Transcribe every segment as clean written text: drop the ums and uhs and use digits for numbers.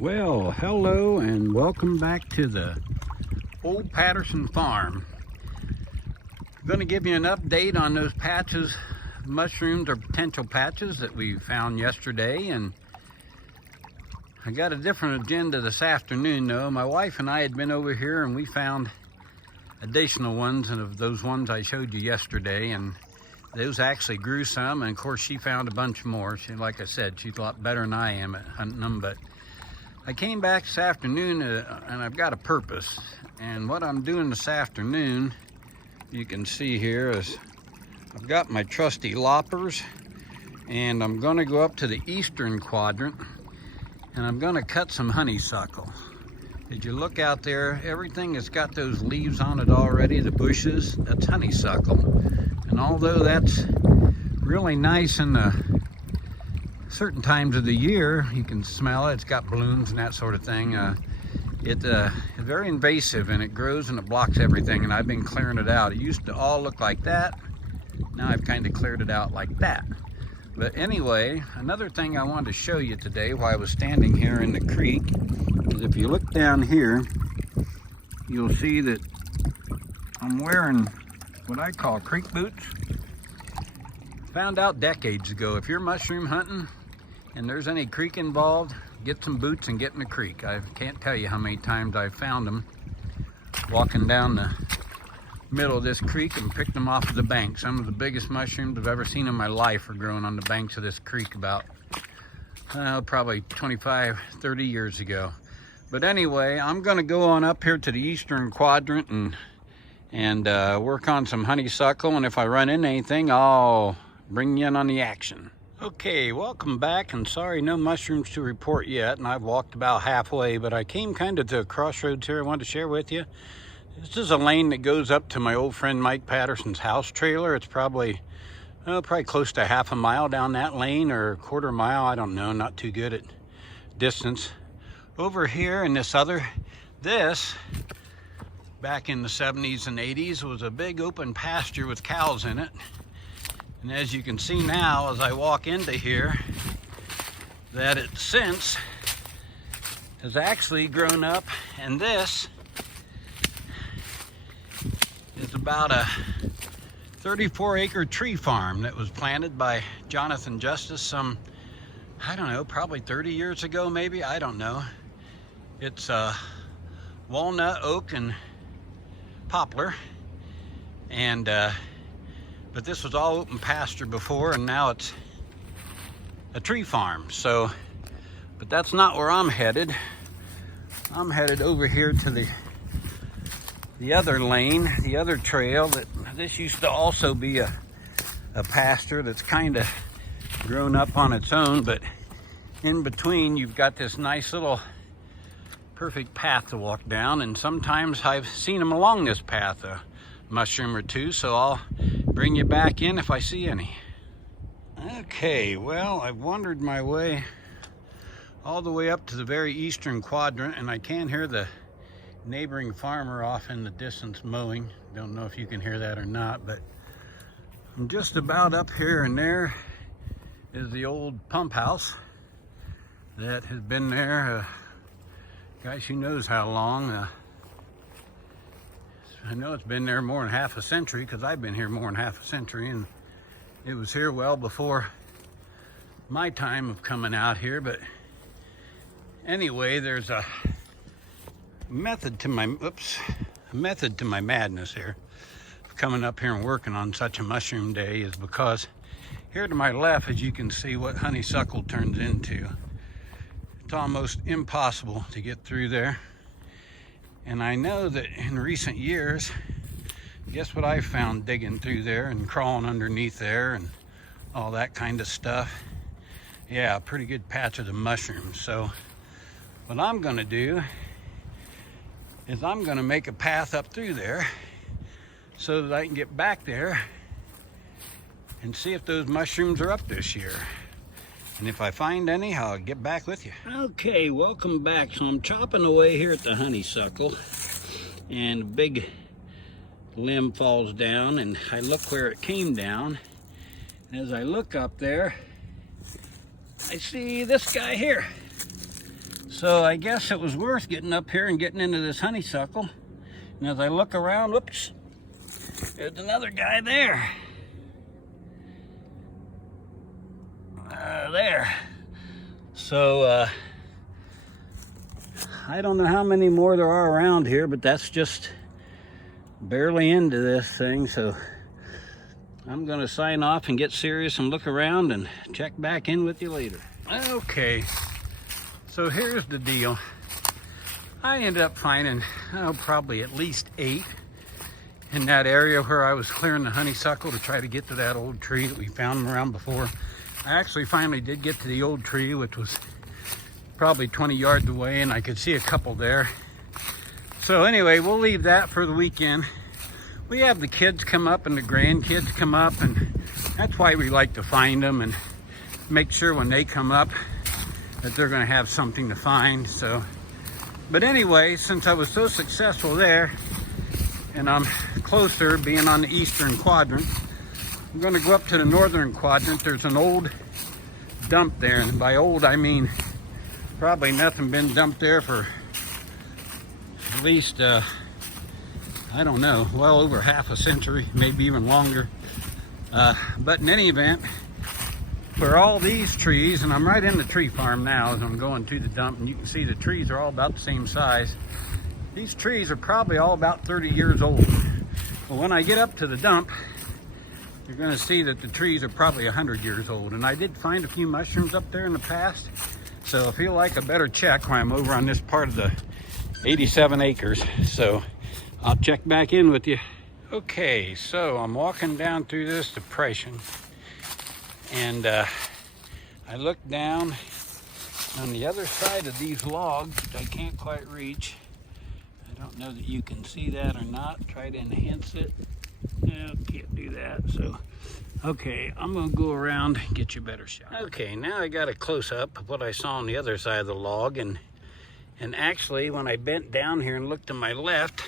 Well, hello and welcome back to the old Patterson farm. I'm going to give you an update on those patches, mushrooms or potential patches that we found yesterday, and I got a different agenda this afternoon though. My wife and I had been over here and we found additional ones of those ones I showed you yesterday, and those actually grew some, and of course she found a bunch more. She, like I said, she's a lot better than I am at hunting them, but I came back this afternoon and I've got a purpose. And what I'm doing this afternoon, you can see here, is I've got my trusty loppers and I'm going to go up to the eastern quadrant and I'm going to cut some honeysuckle. Did you look out there? Everything has got those leaves on it already, the bushes, that's honeysuckle. And although that's really nice in the certain times of the year, you can smell it, it's got blooms and that sort of thing. It's very invasive and it grows and it blocks everything, and I've been clearing it out. It used to all look like that. Now I've kind of cleared it out like that. But anyway, another thing I wanted to show you today while I was standing here in the creek is if you look down here, you'll see that I'm wearing what I call creek boots. Found out decades ago, if you're mushroom hunting and there's any creek involved, get some boots and get in the creek. I can't tell you how many times I've found them walking down the middle of this creek and picked them off of the bank. Some of the biggest mushrooms I've ever seen in my life are growing on the banks of this creek about probably 25, 30 years ago. But anyway, I'm gonna go on up here to the eastern quadrant and work on some honeysuckle, and if I run into anything, I'll bring you in on the action. Okay, welcome back, and sorry, no mushrooms to report yet, and I've walked about halfway, but I came kind of to a crossroads here I wanted to share with you. This is a lane that goes up to my old friend Mike Patterson's house trailer. It's probably close to half a mile down that lane, or a quarter mile, I don't know, not too good at distance. Over here in this back in the 70s and 80s was a big open pasture with cows in it. And as you can see now, as I walk into here, that it since has actually grown up, and this is about a 34-acre tree farm that was planted by Jonathan Justice some, I don't know, probably 30 years ago maybe, I don't know. It's walnut, oak, and poplar, and but this was all open pasture before, and now it's a tree farm. So, but that's not where I'm headed. I'm headed over here to the other lane, the other trail. That this used to also be a pasture that's kind of grown up on its own, but in between you've got this nice little perfect path to walk down, and sometimes I've seen them along this path, a mushroom or two, so I'll bring you back in if I see any. Okay, well, I've wandered my way all the way up to the very eastern quadrant, and I can hear the neighboring farmer off in the distance mowing. Don't know if you can hear that or not, but I'm just about up here, and there is the old pump house that has been there gosh, who knows how long. I know it's been there more than half a century, because I've been here more than half a century, and it was here well before my time of coming out here. But anyway, there's a method to my madness here. Coming up here and working on such a mushroom day is because here to my left, as you can see, what honeysuckle turns into. It's almost impossible to get through there. And I know that in recent years, guess what I found digging through there and crawling underneath there and all that kind of stuff? Yeah, a pretty good patch of the mushrooms. So what I'm gonna do is I'm gonna make a path up through there so that I can get back there and see if those mushrooms are up this year. And if I find any, I'll get back with you. Okay, welcome back. So I'm chopping away here at the honeysuckle, and a big limb falls down, and I look where it came down. And as I look up there, I see this guy here. So I guess it was worth getting up here and getting into this honeysuckle. And as I look around, whoops, there's another guy there. There. So I don't know how many more there are around here, but that's just barely into this thing. So I'm going to sign off and get serious and look around and check back in with you later. Okay, so here's the deal. I ended up finding probably at least 8 in that area where I was clearing the honeysuckle to try to get to that old tree that we found around before. I actually finally did get to the old tree, which was probably 20 yards away, and I could see a couple there. So anyway, we'll leave that for the weekend. We have the kids come up and the grandkids come up, and that's why we like to find them and make sure when they come up that they're going to have something to find. So, but anyway, since I was so successful there, and I'm closer being on the eastern quadrant, I'm going to go up to the northern quadrant. There's an old dump there, and by old I mean probably nothing been dumped there for at least I don't know, well over half a century, maybe even longer. But in any event, where all these trees, and I'm right in the tree farm now as I'm going to the dump, and you can see the trees are all about the same size. These trees are probably all about 30 years old. But when I get up to the dump, you're going to see that the trees are probably 100 years old. And I did find a few mushrooms up there in the past, so I feel like I better check when I'm over on this part of the 87 acres. So I'll check back in with you. Okay, so I'm walking down through this depression, and I look down on the other side of these logs, which I can't quite reach. I don't know that you can see that or not. Try to enhance it. No, can't do that. So, okay, I'm gonna go around and get you a better shot. Okay, now I got a close-up of what I saw on the other side of the log, and actually when I bent down here and looked to my left,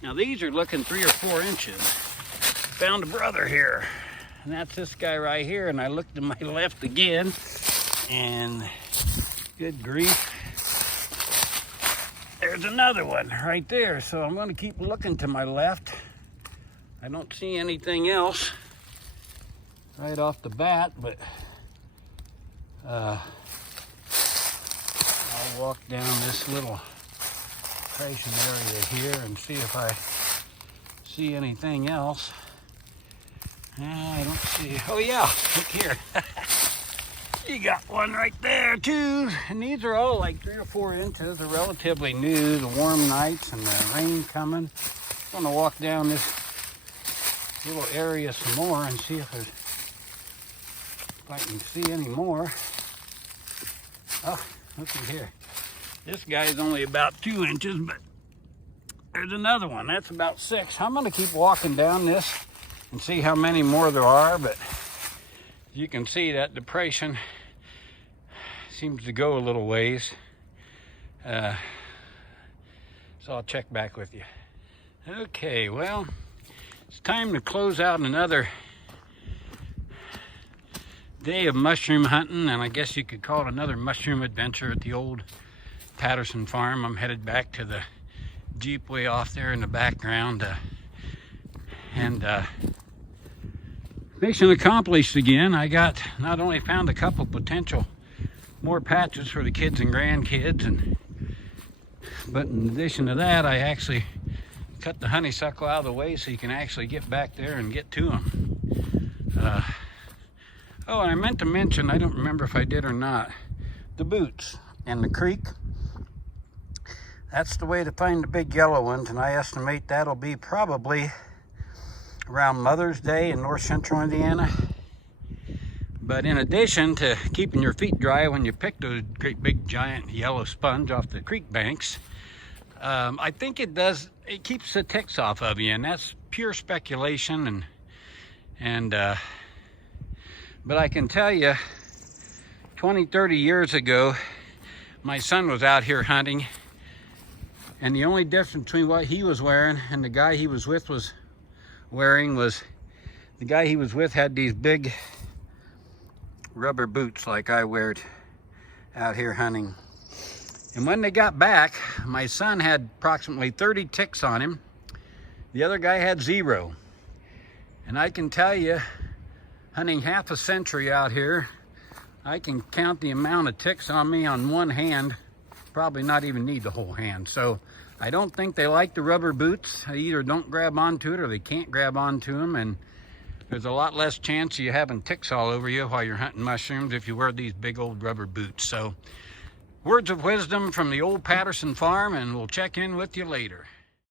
now these are looking 3 or 4 inches. Found a brother here, and that's this guy right here. And I looked to my left again, and good grief, there's another one right there. So I'm going to keep looking to my left. I don't see anything else right off the bat, but I'll walk down this little depression area here and see if I see anything else. I don't see. Oh yeah, look here. You got one right there too. And these are all like 3 or 4 inches. They're relatively new. The warm nights and the rain coming. I'm gonna walk down this little area some more and see if I can see any more. Oh, looky here. This guy's only about 2 inches, but there's another one. That's about 6. I'm gonna keep walking down this and see how many more there are, but you can see that depression seems to go a little ways. So I'll check back with you. Okay, well, it's time to close out another day of mushroom hunting, and I guess you could call it another mushroom adventure at the old Patterson farm. I'm headed back to the Jeep way off there in the background, and mission accomplished again. I got not only found a couple potential more patches for the kids and grandkids, but in addition to that, I actually cut the honeysuckle out of the way so you can actually get back there and get to them. Oh, and I meant to mention, I don't remember if I did or not, the boots in the creek. That's the way to find the big yellow ones, and I estimate that'll be probably around Mother's Day in north central Indiana. But in addition to keeping your feet dry when you pick those great big giant yellow sponge off the creek banks, I think it keeps the ticks off of you, and that's pure speculation. But I can tell you, 20, 30 years ago, my son was out here hunting, and the only difference between what he was wearing and the guy he was with was wearing was the guy he was with had these big rubber boots like I wear out here hunting. And when they got back, my son had approximately 30 ticks on him. The other guy had 0. And I can tell you, hunting half a century out here, I can count the amount of ticks on me on one hand, probably not even need the whole hand. So I don't think they like the rubber boots. They either don't grab onto it or they can't grab onto them, and there's a lot less chance of you having ticks all over you while you're hunting mushrooms if you wear these big old rubber boots. So words of wisdom from the old Patterson farm, and we'll check in with you later.